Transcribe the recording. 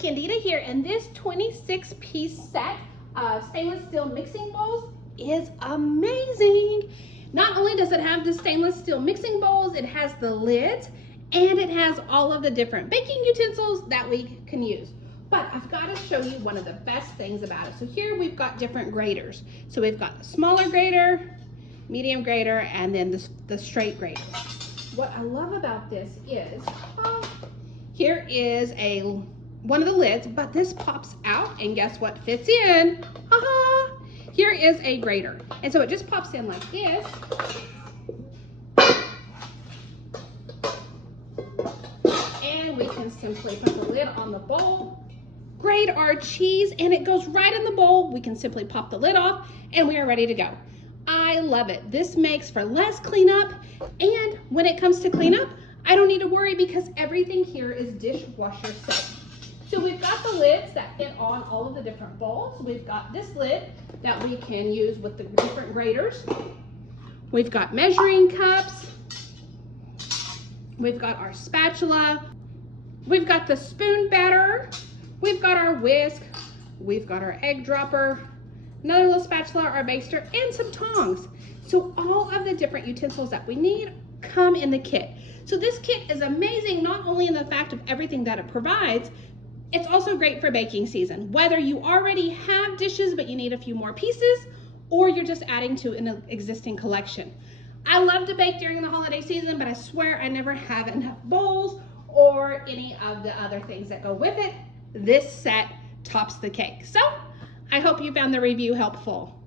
Candida here, and this 26-piece set of stainless steel mixing bowls is amazing. Not only does it have the stainless steel mixing bowls, it has the lids, and it has all of the different baking utensils that we can use. But I've got to show you one of the best things about it. So here we've got different graters. So we've got the smaller grater, medium grater, and then the straight grater. What I love about this is, here is one of the lids, but this pops out, and guess what fits in? Here is a grater. And so it just pops in like this. And we can simply put the lid on the bowl, grate our cheese, and it goes right in the bowl. We can simply pop the lid off, and we are ready to go. I love it. This makes for less cleanup, and when it comes to cleanup, I don't need to worry because everything here is dishwasher safe. So we've got the lids that fit on all of the different bowls. We've got this lid that we can use with the different graters. We've got measuring cups. We've got our spatula. We've got the spoon batter. We've got our whisk. We've got our egg dropper, another little spatula, our baster, and some tongs. So all of the different utensils that we need come in the kit. So this kit is amazing, not only in the fact of everything that it provides, it's also great for baking season. Whether you already have dishes but you need a few more pieces, or you're just adding to an existing collection. I love to bake during the holiday season, but I swear I never have enough bowls or any of the other things that go with it. This set tops the cake. So I hope you found the review helpful.